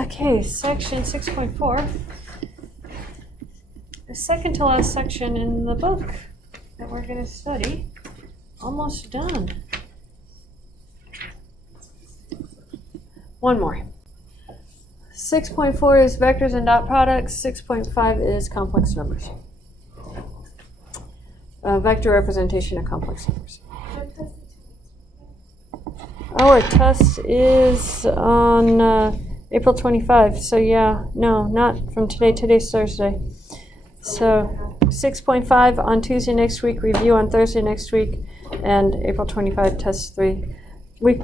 Okay, section 6.4. The second to last section in the book that we're going to study. Almost done. One more. 6.4 is vectors and dot products. 6.5 is complex numbers. Vector representation of complex numbers. Our test is on April 25. So yeah, no, not from today. Today's Thursday. So 6.5 on Tuesday next week, review on Thursday next week, and April 25 test 3. We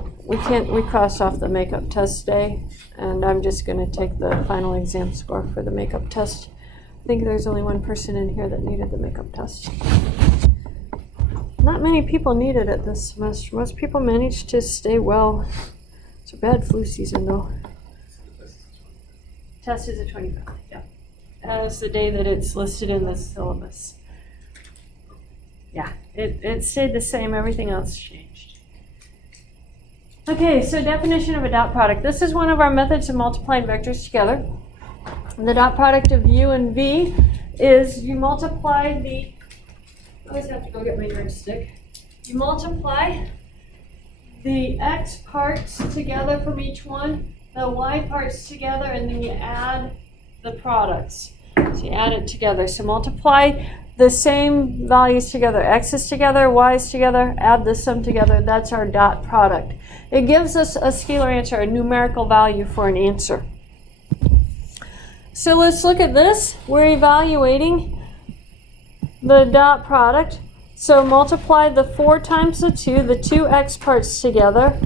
crossed off the makeup test day, and I'm just going to take the final exam score for the makeup test. I think there's only one person in here that needed the makeup test. Not many people needed it this semester. Most people managed to stay well. It's a bad flu season, though. Test is at 25, yeah. That's the day that it's listed in the syllabus. Yeah, it stayed the same. Everything else changed. Okay, so definition of a dot product. This is one of our methods of multiplying vectors together. The dot product of u and v is you multiply the, I always have to go get my yardstick. You multiply the x parts together from each one, the y parts together, and then you add the products. So you add it together. So multiply the same values together. X's together, y's together, add the sum together. That's our dot product. It gives us a scalar answer, a numerical value for an answer. So let's look at this. We're evaluating the dot product. So multiply the 4 times the 2 x parts together.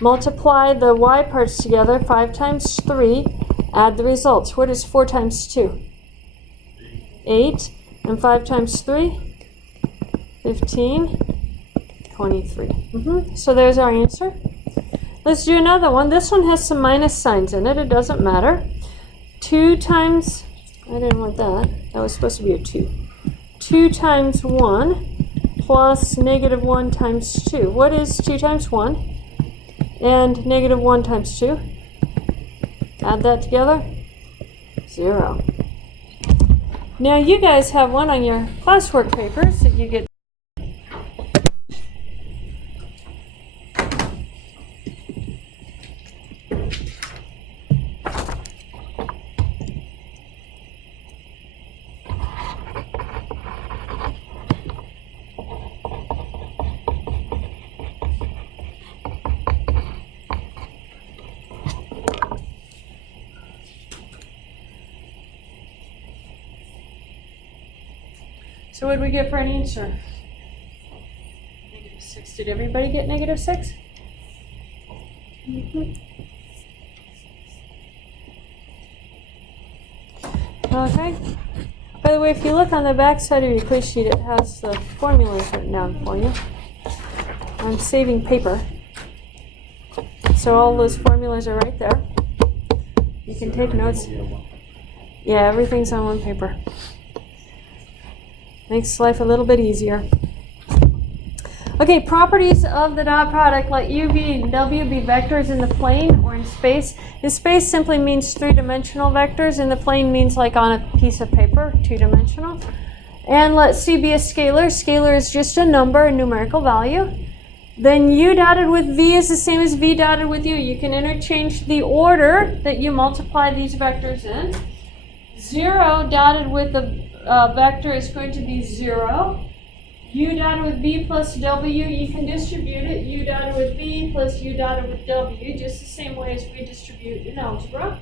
Multiply the y parts together, 5 times 3. Add the results. What is 4 times 2? 8. And 5 times 3? 15. 23. So there's our answer. Let's do another one. This one has some minus signs in it. It doesn't matter. 2 times, I didn't want that. That was supposed to be a 2. 2 times 1 plus negative 1 times 2. What is 2 times 1? And negative 1 times 2? Add that together. 0. Now you guys have one on your classwork papers that you get. So what did we get for an answer? Negative 6. Did everybody get negative 6? Okay. By the way, if you look on the back side of your quiz sheet, it has the formulas written down for you. I'm saving paper. So all those formulas are right there. You can take notes. Yeah, everything's on one paper. Makes life a little bit easier. Okay, properties of the dot product. Let u, v, and w be vectors in the plane or in space. In space simply means 3-dimensional vectors. In the plane means like on a piece of paper, 2-dimensional. And let c be a scalar. Scalar is just a number, a numerical value. Then u dotted with v is the same as v dotted with u. You can interchange the order that you multiply these vectors in. 0 dotted with the vector is going to be 0. U dotted with v plus w, you can distribute it. U dotted with v plus u dotted with w, just the same way as we distribute in algebra.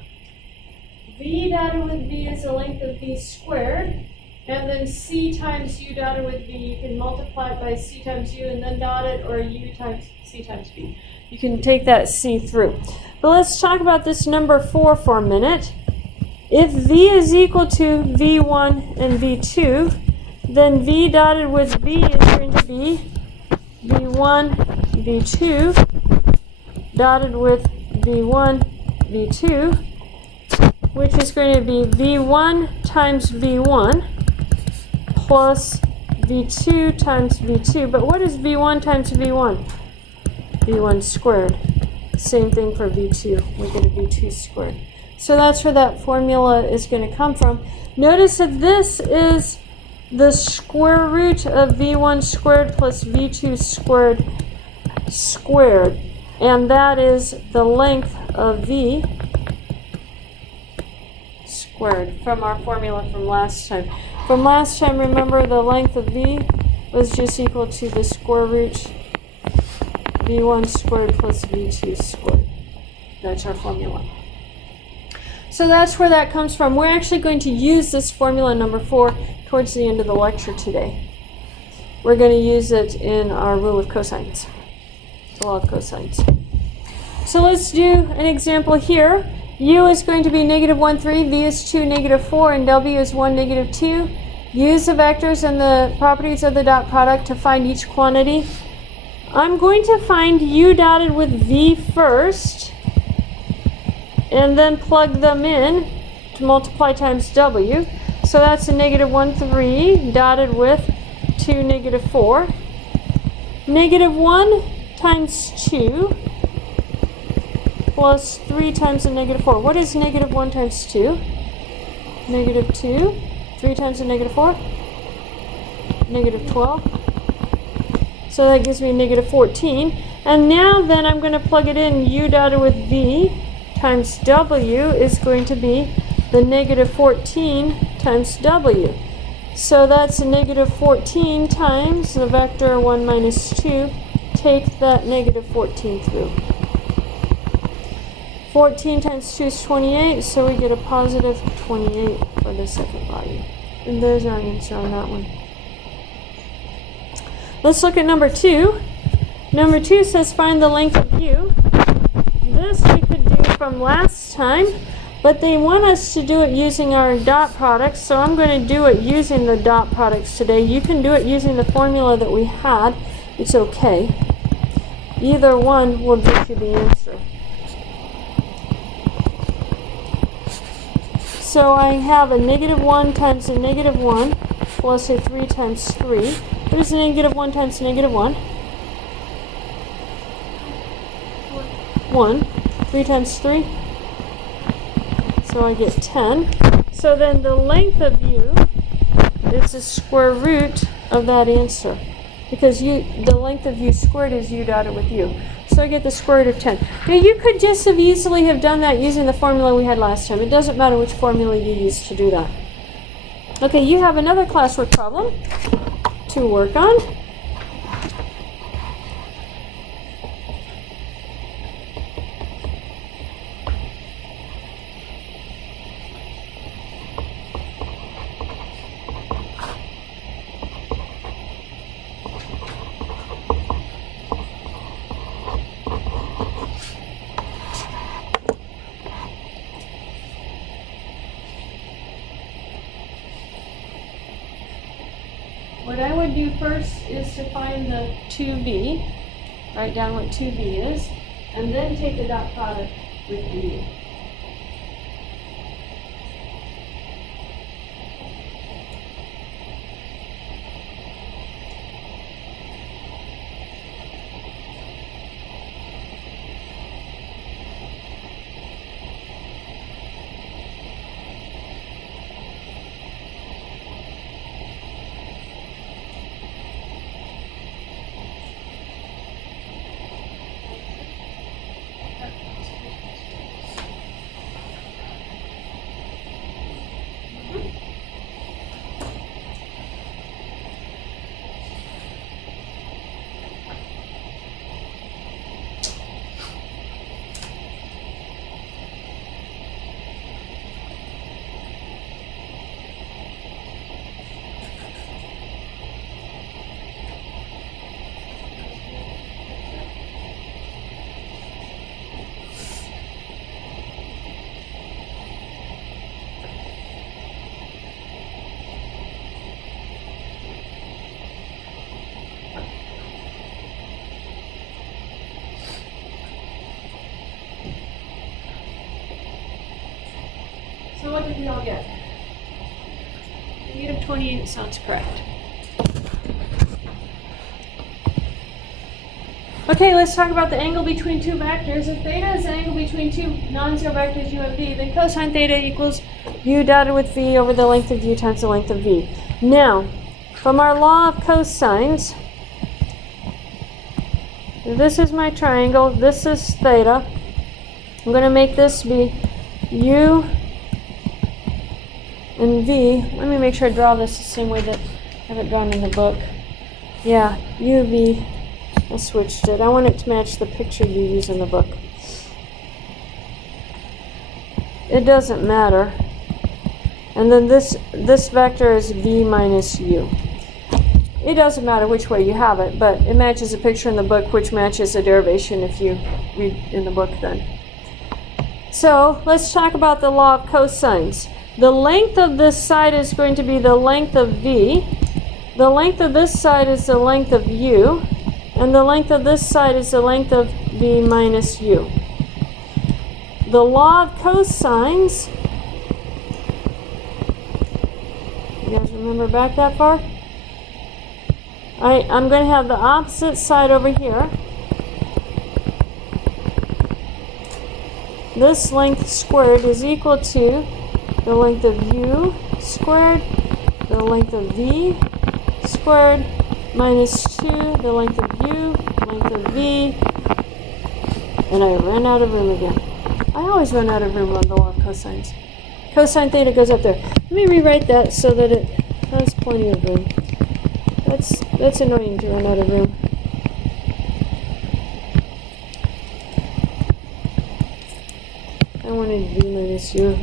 V dotted with v is the length of v squared. And then c times u dotted with v, you can multiply it by c times u and then dot it, or u times c times v. You can take that c through. But let's talk about this number 4 for a minute. If v is equal to v1 and v2, then v dotted with v is going to be v1, v2, dotted with v1, v2, which is going to be v1 times v1 plus v2 times v2. But what is v1 times v1? v1 squared. Same thing for v2. We get a v2 squared. So that's where that formula is going to come from. Notice that this is the square root of v1 squared plus v2 squared squared. And that is the length of v squared from our formula from last time. From last time, remember the length of v was just equal to the square root v1 squared plus v2 squared. That's our formula. So that's where that comes from. We're actually going to use this formula number 4 towards the end of the lecture today. We're going to use it in our rule of cosines, the law of cosines. So let's do an example here. U is going to be -1, 3, V is 2, -4, and W is 1, -2. Use the vectors and the properties of the dot product to find each quantity. I'm going to find U dotted with V first, and then plug them in to multiply times W. So that's a -1, 3 dotted with 2, -4. -1 times 2 plus 3 times a -4. What is -1 times 2? -2. 3 times a -4? -12. So that gives me -14. And now then I'm going to plug it in. U dotted with V times W is going to be the -14 times W. So that's a -14 times the vector 1 minus 2. Take that -14 through. 14 times 2 is 28, so we get a positive 28 for the second value. And there's our answer on that one. Let's look at number 2. Number 2 says find the length of U. This we could do from last time, but they want us to do it using our dot products, so I'm going to do it using the dot products today. You can do it using the formula that we had. It's okay. Either one will get you the answer. So I have a -1 times a -1 plus a 3 times 3. What is -1 times -1? 1. 3 times 3. So I get 10. So then the length of U is the square root of that answer. Because the length of U squared is U dotted with U. So I get the square root of 10. Now you could just have easily have done that using the formula we had last time. It doesn't matter which formula you use to do that. Okay, you have another classwork problem to work on. What I would do first is to find the 2v, write down what 2v is, and then take the dot product with v. So what did we all get? -28 sounds correct. Okay, let's talk about the angle between two vectors. If theta is the angle between two non-zero vectors u and v, then cosine theta equals u dotted with v over the length of u times the length of v. Now, from our law of cosines, this is my triangle, this is theta. I'm going to make this be u and v. Let me make sure I draw this the same way that I have it drawn in the book. Yeah, u, v. I switched it. I want it to match the picture you use in the book. It doesn't matter. And then this vector is v minus u. It doesn't matter which way you have it, but it matches a picture in the book, which matches a derivation if you read in the book then. So let's talk about the law of cosines. The length of this side is going to be the length of v. The length of this side is the length of u. And the length of this side is the length of v minus u. The law of cosines, you guys remember back that far? I'm going to have the opposite side over here. This length squared is equal to the length of u squared, the length of v squared, minus 2, the length of u, length of v, and I ran out of room again. I always run out of room on the law of cosines. Cosine theta goes up there. Let me rewrite that so that it has plenty of room. That's annoying to run out of room. I wanted v minus u.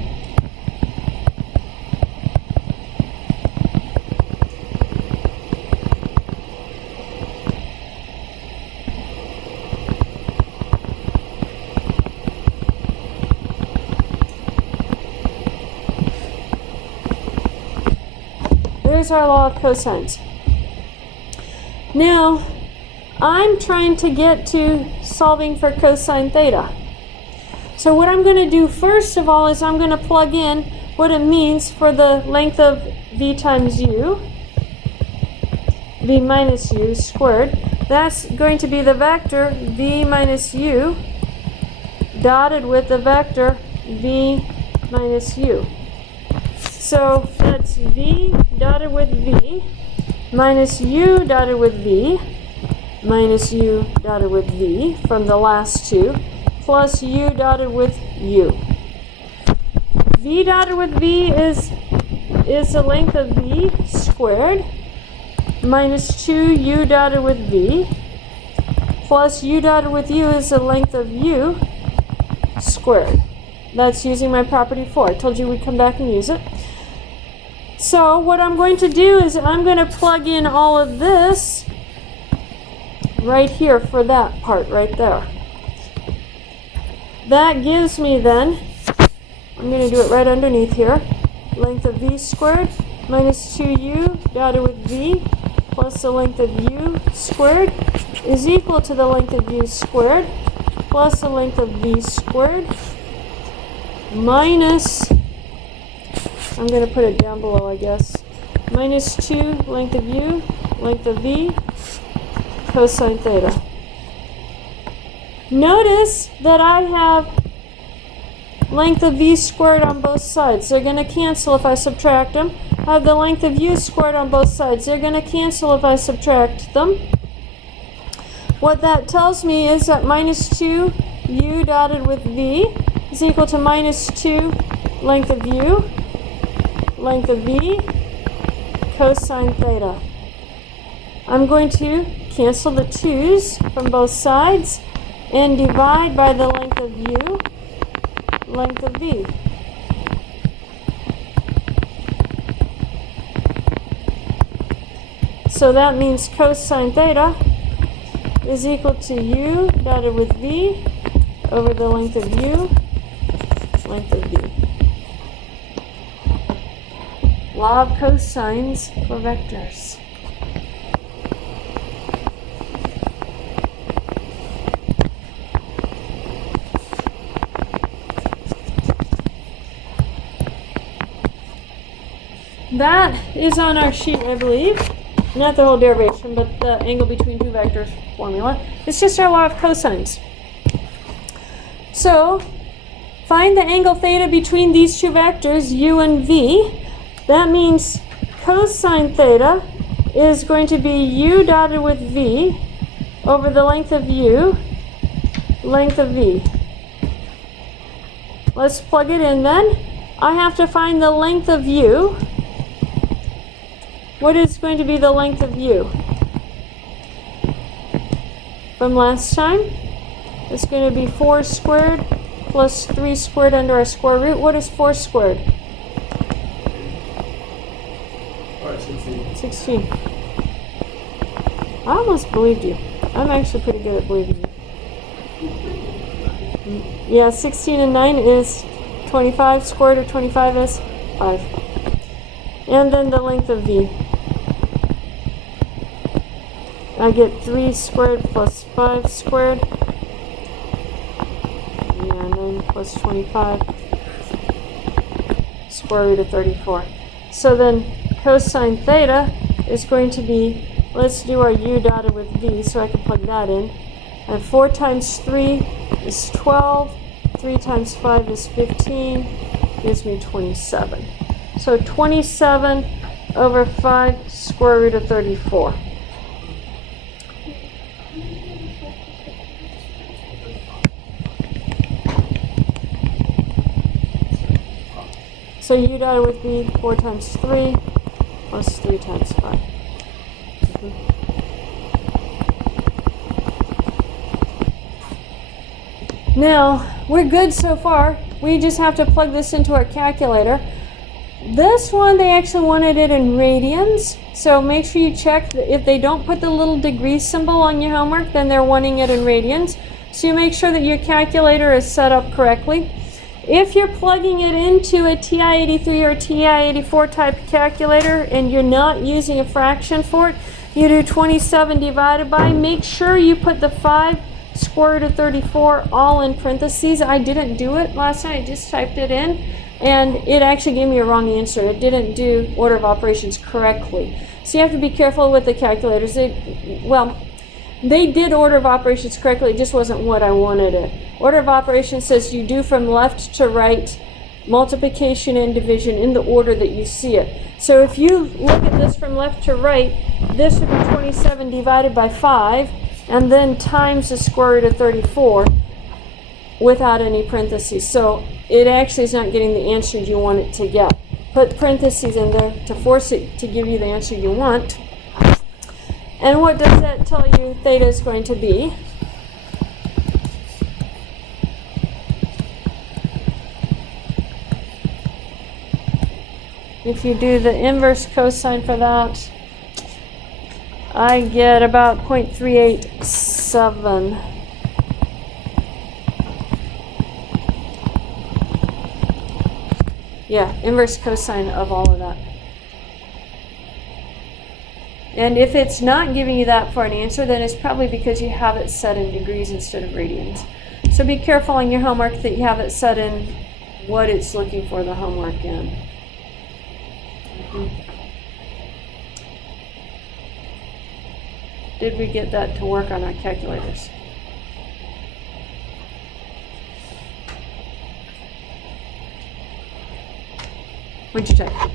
There's our law of cosines. Now, I'm trying to get to solving for cosine theta. So what I'm going to do first of all is I'm going to plug in what it means for the length of v times u, v minus u squared. That's going to be the vector v minus u dotted with the vector v minus u. So that's v dotted with v minus u dotted with v minus u dotted with v from the last two plus u dotted with u. V dotted with v is the length of v squared minus 2u dotted with v plus u dotted with u is the length of u squared. That's using my property 4. I told you we'd come back and use it. So what I'm going to do is I'm going to plug in all of this right here for that part right there. That gives me then, I'm going to do it right underneath here, length of v squared minus 2u dotted with v plus the length of u squared is equal to the length of u squared plus the length of v squared minus, I'm going to put it down below, I guess, minus 2 length of u, length of v, cosine theta. Notice that I have length of v squared on both sides. They're going to cancel if I subtract them. I have the length of u squared on both sides. They're going to cancel if I subtract them. What that tells me is that minus 2 u dotted with v is equal to minus 2 length of u, length of v, cosine theta. I'm going to cancel the 2's from both sides and divide by the length of u, length of v. So that means cosine theta is equal to u dotted with v over the length of u, length of v. Law of cosines for vectors. That is on our sheet, I believe. Not the whole derivation, but the angle between two vectors. formula. It's just our law of cosines. So find the angle theta between these two vectors, u and v. That means cosine theta is going to be u dotted with v over the length of u, length of v. Let's plug it in then. I have to find the length of u. What is going to be the length of u? From last time, it's going to be 4 squared plus 3 squared under our square root. What is 4 squared? 16. I almost believed you. I'm actually pretty good at believing you. Yeah, 16 and 9 is 25. Square root of 25 is 5. And then the length of v. I get 3 squared plus 5 squared. Yeah, 9 plus 25. Square root of 34. So then cosine theta is going to be, let's do our u dotted with v so I can plug that in. And 4 times 3 is 12. 3 times 5 is 15. Gives me 27. So 27 over 5 square root of 34. So u dotted with v, 4 times 3 plus 3 times 5. Now, we're good so far. We just have to plug this into our calculator. This one, they actually wanted it in radians. So make sure you check that if they don't put the little degree symbol on your homework, then they're wanting it in radians. So you make sure that your calculator is set up correctly. If you're plugging it into a TI-83 or TI-84 type calculator and you're not using a fraction for it, you do 27 divided by. Make sure you put the 5 square root of 34 all in parentheses. I didn't do it last night. I just typed it in, and it actually gave me a wrong answer. It didn't do order of operations correctly. So you have to be careful with the calculators. They did order of operations correctly. It just wasn't what I wanted it. Order of operations says you do from left to right multiplication and division in the order that you see it. So if you look at this from left to right, this would be 27 divided by 5 and then times the square root of 34 without any parentheses. So it actually is not getting the answer you want it to get. Put parentheses in there to force it to give you the answer you want. And what does that tell you theta is going to be? If you do the inverse cosine for that, I get about 0.387. Yeah, inverse cosine of all of that. And if it's not giving you that for an answer, then it's probably because you have it set in degrees instead of radians. So be careful on your homework that you have it set in what it's looking for the homework in. Did we get that to work on our calculators? What'd you type?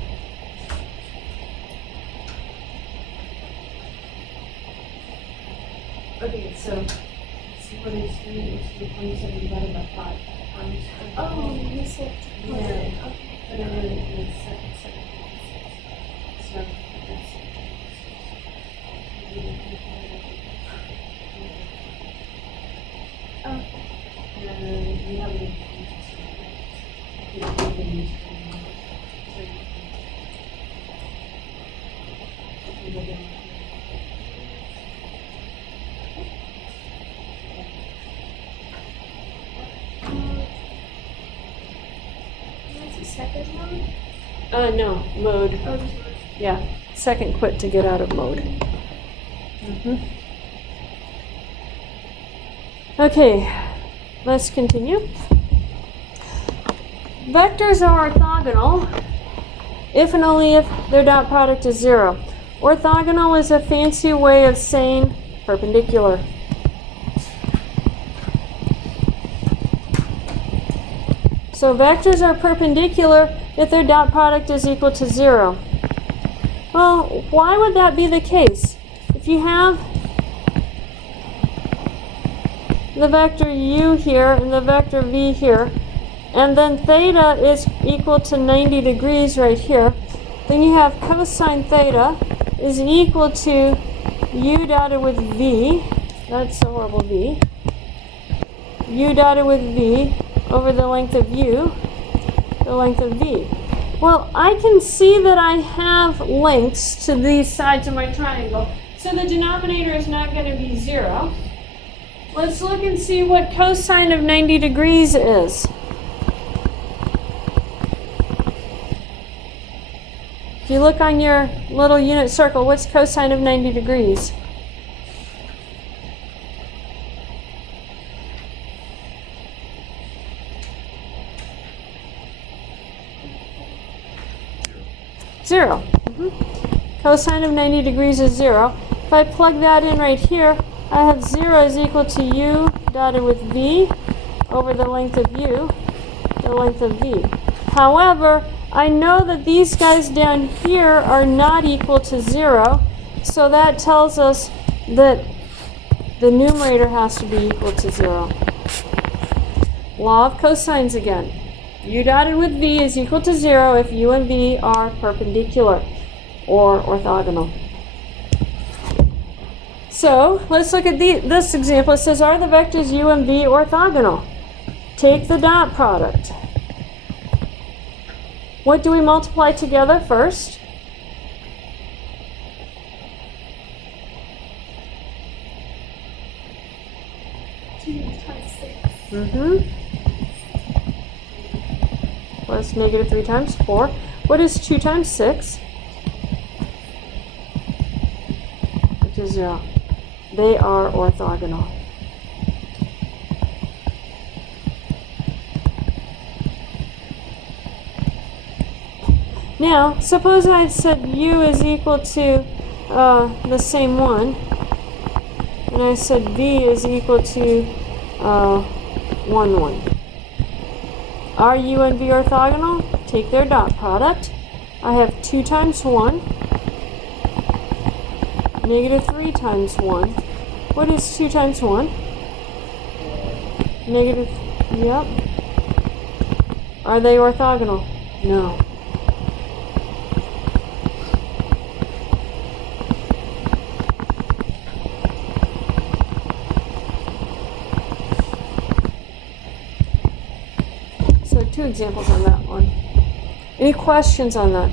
Okay, so what is 27 divided by 5? Oh, you said yeah. Okay. But I really did second. So you have any What's the second one? No, mode. Oh, just Yeah, second quit to get out of mode. Okay, let's continue. Vectors are orthogonal if and only if their dot product is 0. Orthogonal is a fancy way of saying perpendicular. So vectors are perpendicular if their dot product is equal to 0. Well, why would that be the case? If you have the vector u here and the vector v here, and then theta is equal to 90 degrees right here, then you have cosine theta is equal to u dotted with v, that's a horrible v, u dotted with v over the length of u, the length of v. Well, I can see that I have lengths to these sides of my triangle, so the denominator is not going to be 0. Let's look and see what cosine of 90 degrees is. If you look on your little unit circle, what's cosine of 90 degrees? Zero. Cosine of 90 degrees is 0. If I plug that in right here, I have 0 is equal to u dotted with v over the length of u, the length of v. However, I know that these guys down here are not equal to 0, so that tells us that the numerator has to be equal to 0. Law of cosines again. U dotted with v is equal to 0 if u and v are perpendicular or orthogonal. So let's look at this example. It says, are the vectors u and v orthogonal? Take the dot product. What do we multiply together first? Plus negative 3 times 4. What is 2 times 6? Which is 0. They are orthogonal. Now, suppose I said u is equal to the same one, and I said v is equal to 1, 1. Are u and v orthogonal? Take their dot product. I have 2 times 1, negative 3 times 1. What is 2 times 1? Negative, yep. Are they orthogonal? No. So 2 examples on that one. Any questions on that?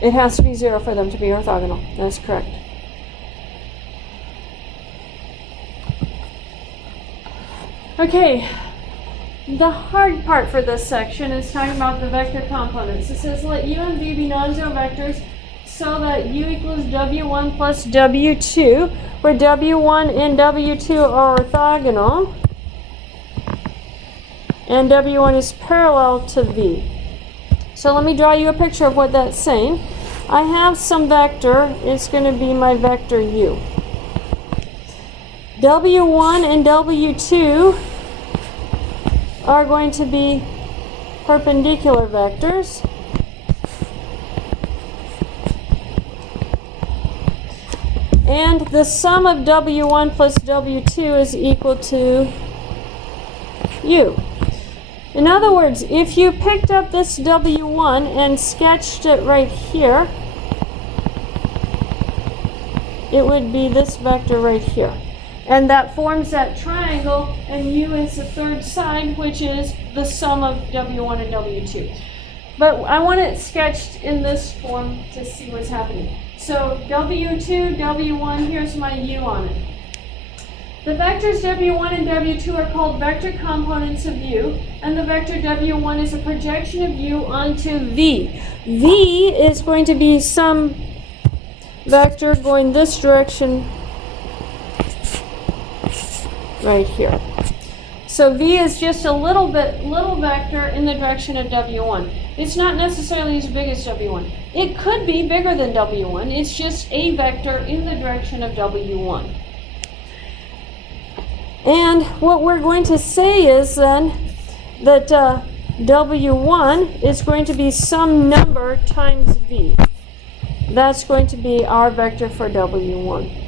It has to be 0 for them to be orthogonal. That's correct. Okay, the hard part for this section is talking about the vector components. It says let u and v be non-zero vectors so that u equals w1 plus w2, where w1 and w2 are orthogonal, and w1 is parallel to v. So let me draw you a picture of what that's saying. I have some vector. It's going to be my vector u. W1 and W2 are going to be perpendicular vectors. And the sum of W1 plus W2 is equal to u. In other words, if you picked up this W1 and sketched it right here, it would be this vector right here. And that forms that triangle, and u is the third side, which is the sum of W1 and W2. But I want it sketched in this form to see what's happening. So W2, W1, here's my u on it. The vectors W1 and W2 are called vector components of u, and the vector W1 is a projection of u onto v. V is going to be some vector going this direction right here. So v is just a little vector in the direction of W1. It's not necessarily as big as W1. It could be bigger than W1. It's just a vector in the direction of W1. And what we're going to say is then that W1 is going to be some number times V. That's going to be our vector for W1.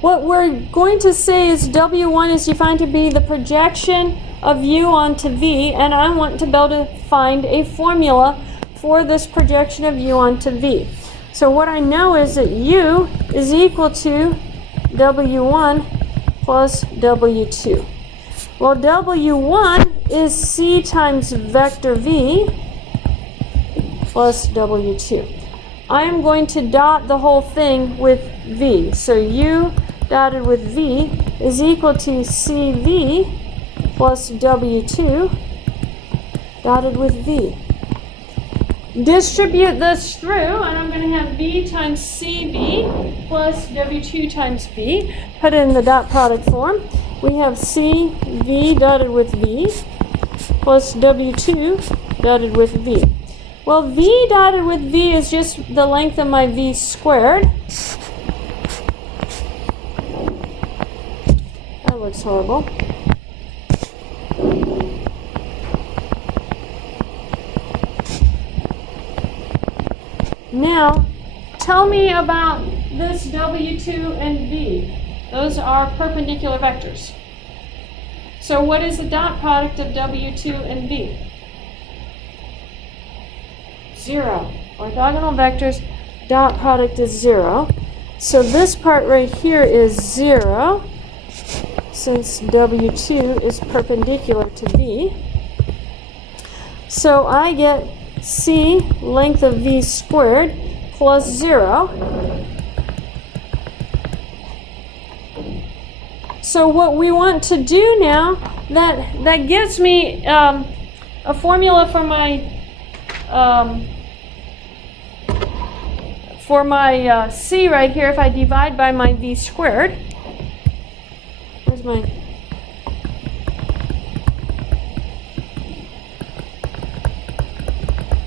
What we're going to say is W1 is defined to be the projection of U onto V, and I want to be able to find a formula for this projection of U onto V. So what I know is that U is equal to W1 plus W2. Well, W1 is C times vector V plus W2. I am going to dot the whole thing with V. So U dotted with V is equal to CV plus W2 dotted with V. Distribute this through, and I'm going to have V times CV plus W2 times V. Put it in the dot product form. We have CV dotted with V plus W2 dotted with V. Well, V dotted with V is just the length of my V squared. That looks horrible. Now, tell me about this W2 and V. Those are perpendicular vectors. So what is the dot product of W2 and V? 0. Orthogonal vectors, dot product is 0. So this part right here is 0, since W2 is perpendicular to V. So I get C, length of V squared, plus 0. So what we want to do now, that gives me a formula for my C right here. If I divide by my V squared, where's my,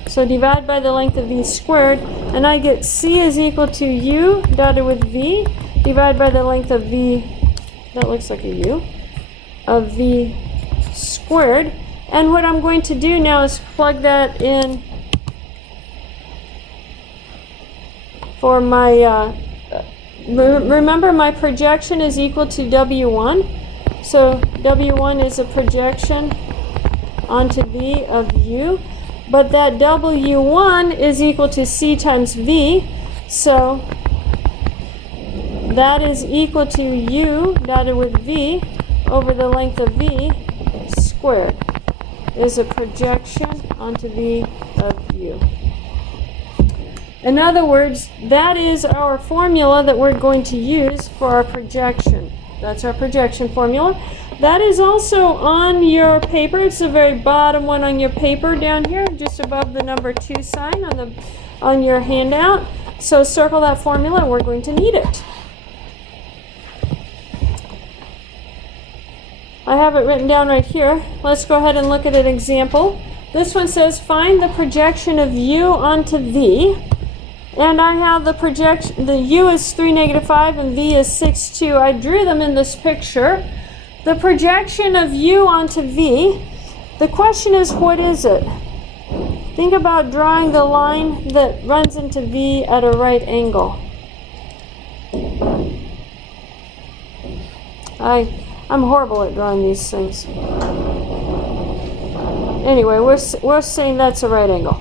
so divide by the length of V squared, and I get C is equal to U dotted with V, divide by the length of V, that looks like a U, of V squared. And what I'm going to do now is plug that in for my, remember my projection is equal to W1. So W1 is a projection onto V of U. But that W1 is equal to C times V. So that is equal to U dotted with V over the length of V squared. Is a projection onto V of U. In other words, that is our formula that we're going to use for our projection. That's our projection formula. That is also on your paper. It's the very bottom one on your paper down here, just above the number 2 sign on your handout. So circle that formula, and we're going to need it. I have it written down right here. Let's go ahead and look at an example. This one says find the projection of U onto V. And I have the projection, the U is 3, -5, and V is 6, 2. I drew them in this picture. The projection of U onto V, the question is, what is it? Think about drawing the line that runs into V at a right angle. I'm horrible at drawing these things. Anyway, we're saying that's a right angle.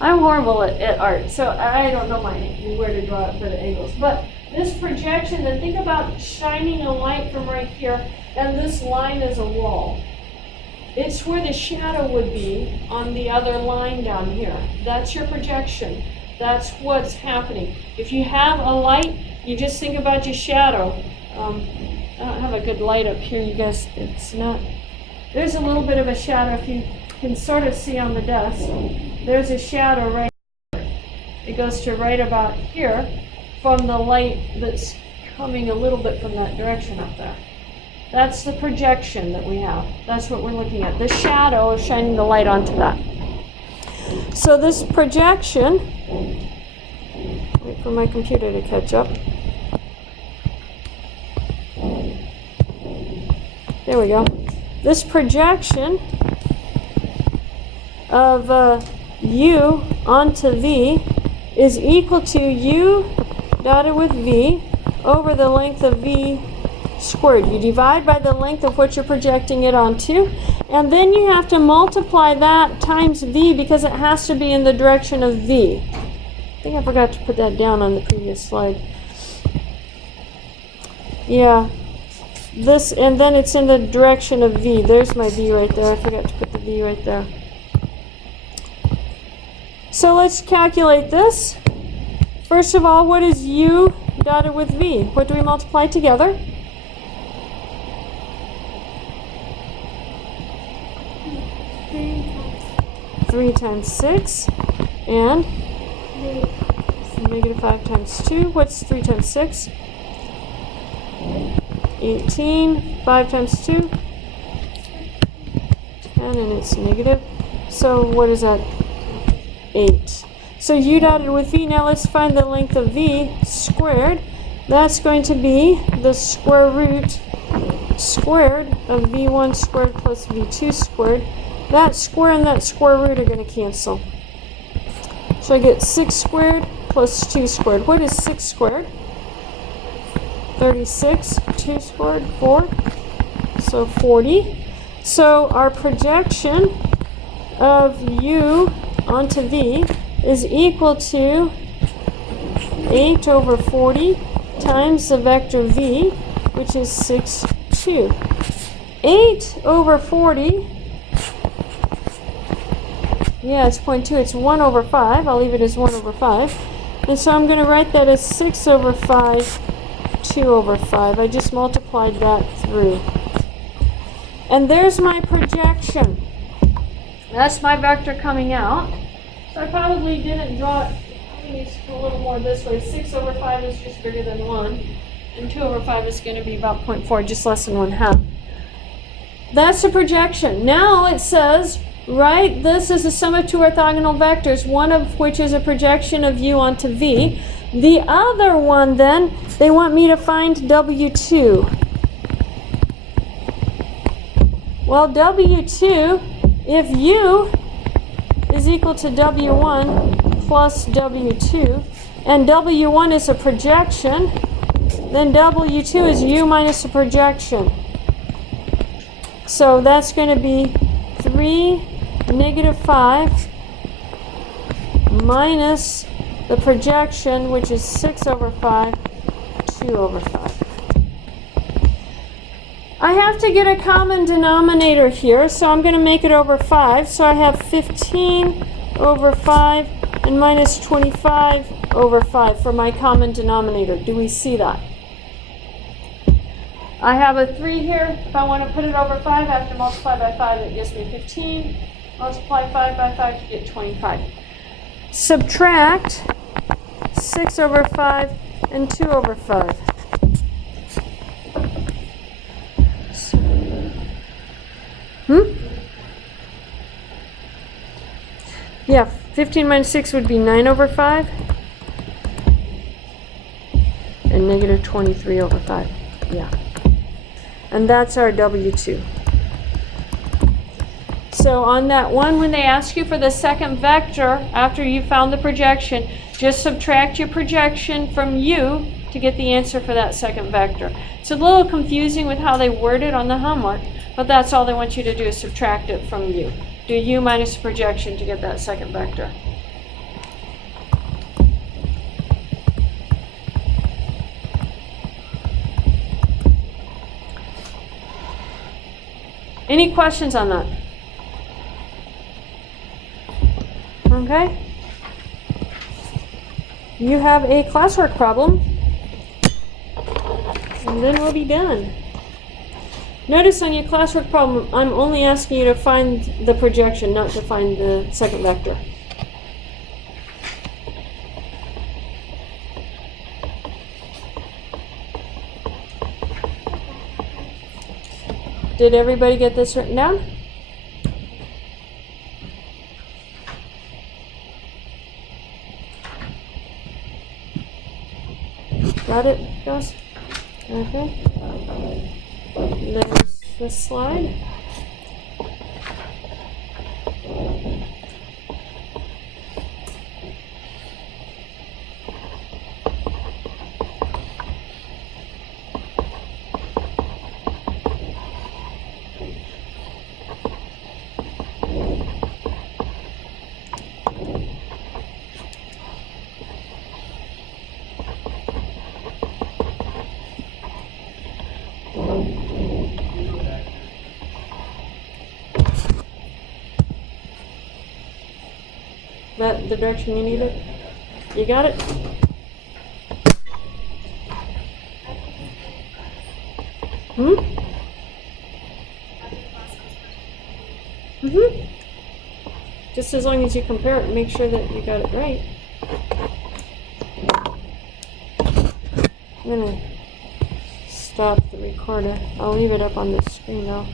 I'm horrible at art, so I don't know where to draw it for the angles. But this projection, then think about shining a light from right here, and this line is a wall. It's where the shadow would be on the other line down here. That's your projection. That's what's happening. If you have a light, you just think about your shadow. I don't have a good light up here, you guys. It's not. There's a little bit of a shadow if you can sort of see on the desk. There's a shadow right here. It goes to right about here from the light that's coming a little bit from that direction up there. That's the projection that we have. That's what we're looking at. The shadow is shining the light onto that. So this projection, wait for my computer to catch up. there we go. This projection of u onto v is equal to u dotted with v over the length of v squared. You divide by the length of what you're projecting it onto, and then you have to multiply that times v because it has to be in the direction of v. I think I forgot to put that down on the previous slide. Yeah, this, and then it's in the direction of v. There's my v right there. I forgot to put the v right there. So let's calculate this. First of all, what is u dotted with v? What do we multiply together? 3 times 6 and negative 5 times 2. What's 3 times 6? 18. 5 times 2? 10, and it's negative. So what is that? 8. So u dotted with v. Now let's find the length of v squared. That's going to be the square root squared of v1 squared plus v2 squared. That square and that square root are going to cancel. So I get 6 squared plus 2 squared. What is 6 squared? 36. 2 squared, 4. So 40. So our projection of u onto v is equal to 8 over 40 times the vector v, which is 6, 2. 8 over 40, yeah, it's 0.2. It's 1 over 5. I'll leave it as 1 over 5. And so I'm going to write that as 6 over 5, 2 over 5. I just multiplied that through. And there's my projection. That's my vector coming out. So I probably didn't draw it. I need to go a little more this way. 6 over 5 is just bigger than 1. And 2 over 5 is going to be about 0.4, just less than 1/2. That's the projection. Now it says, write this as the sum of two orthogonal vectors, one of which is a projection of u onto v. The other one, then, they want me to find W2. Well, W2, if u is equal to W1 plus W2, and W1 is a projection, then W2 is u minus a projection. So that's going to be 3, negative 5 minus the projection, which is 6 over 5, 2 over 5. I have to get a common denominator here, so I'm going to make it over 5. So I have 15 over 5 and minus 25 over 5 for my common denominator. Do we see that? I have a 3 here. If I want to put it over 5, I have to multiply by 5. It gives me 15. Multiply 5 by 5 to get 25. Subtract 6 over 5 and 2 over 5. Yeah, 15 minus 6 would be 9 over 5. And negative 23 over 5. Yeah. And that's our W2. So on that one, when they ask you for the second vector after you found the projection, just subtract your projection from u to get the answer for that second vector. It's a little confusing with how they word it on the homework, but that's all they want you to do is subtract it from u. Do u minus the projection to get that second vector. Any questions on that? Okay. You have a classwork problem, and then we'll be done. Notice on your classwork problem, I'm only asking you to find the projection, not to find the second vector. Did everybody get this written down? Got it, guys? Okay. There's this slide. That the direction you need it? You got it? Just as long as you compare it and make sure that you got it right. I'm gonna stop the recorder. I'll leave it up on the screen though.